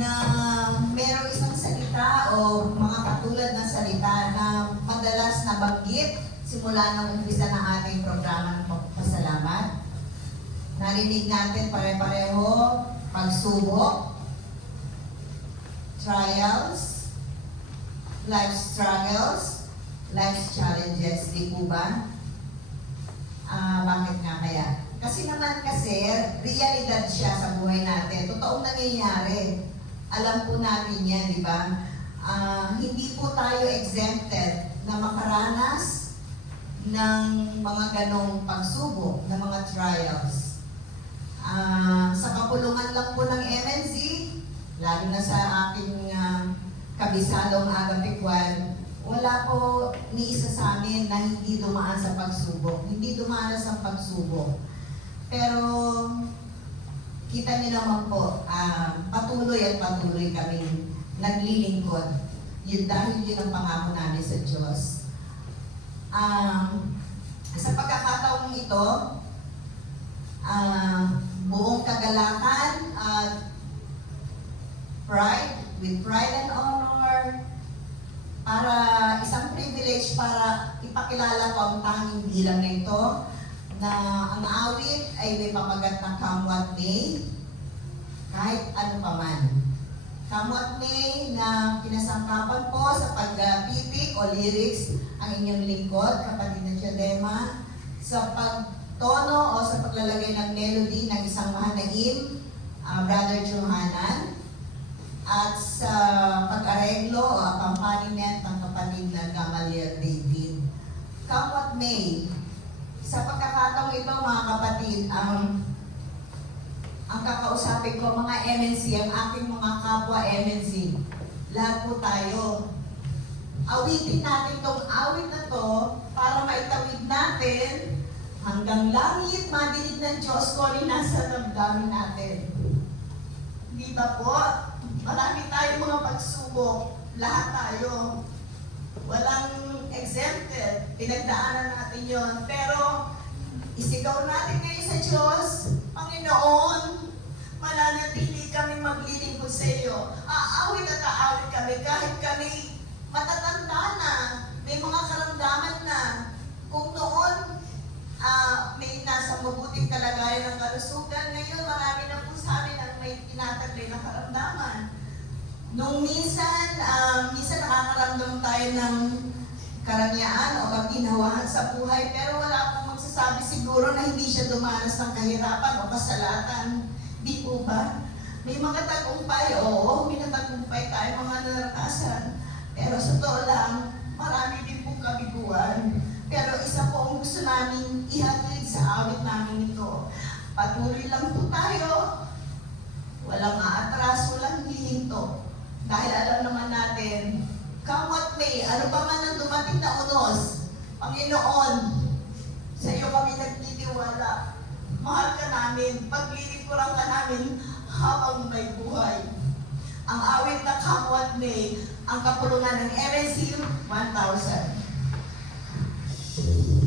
na merong isang salita o mga katulad ng salita na madalas nabanggit simula ng umpisa ng ating programa ng pasalamat. Narinig natin pare-pareho, pagsubok, trials, life struggles, life challenges, di po ba? Bakit nga kaya? Kasi realidad siya sa buhay natin. Totoong nangyayari. Alam po natin yan, di ba? Hindi po tayo exempted na makaranas ng mga ganong pagsubok, ng mga trials. Sa kapulungan lang po ng MNC, lalo na sa aking kabisadong agapikwan, wala po ni isa sa amin na hindi dumaan sa pagsubok. Hindi dumanas ang pagsubok. Pero kita niyo naman po, patuloy at patuloy kaming naglilingkod. Yun dahil yun ang pangako namin sa Diyos. Sa pagkakataong ito, buong kagalakan at with pride and honor, para isang privilege para ipakilala ko ang tanging bilang na ito, na ang awit ay may pamagat ng Come What May, kahit ano pa man. Come What May na pinasangkapan po sa pagpipik o lyrics ang inyong lingkod, kapatid na Diadema, sa pagtono o sa paglalagay ng melody ng isang mahanaim, Brother Johanan, at sa pag-areglo o accompaniment ng kapatid na Gamaliel David. Come What May, sa pagkakataong ito mga kapatid, ang kakausapin ko mga MNC, ang aking mga kapwa MNC, lahat po tayo. Awitin natin itong awit na to para maitawid natin hanggang langit, madinig ng Diyos ko rin nasa damdamin natin. Di ba po? Marami tayong mga pagsubok, lahat tayo. Walang exempted, pinagdaanan natin yon. Pero isigaw natin ngayon sa Diyos, Panginoon, mananatili kami maglilingkod sa iyo. Aawit at aawit kami kahit kami matatanda na, may mga karamdaman na. Kung noon may nasa mabuting kalagayan ng kalusugan, ngayon marami na po sa amin ang may tinataglay na karamdaman. Nung minsan nakakaramdam tayo ng karangyaan o kaginhawahan sa buhay, pero wala pong magsasabi siguro na hindi siya dumanas ng kahirapan o kasalatan. Di po ba? May mga tagumpay, oo, may natagumpay tayo, mga naranasan. Pero sa totoo lang, marami din pong kabiguan. Pero isa po ang gusto namin ihatid sa awit namin ito. Patuloy lang po tayo. Walang aatras, walang hihinto. Dahil alam naman natin, come what may, ano pa man ang dumating na unos, Panginoon, sa iyo kami nagtitiwala. Mahal ka namin, paglilingkuran ka namin habang may buhay. Ang awit na come what may, ang kapulungan ng MNC 1000.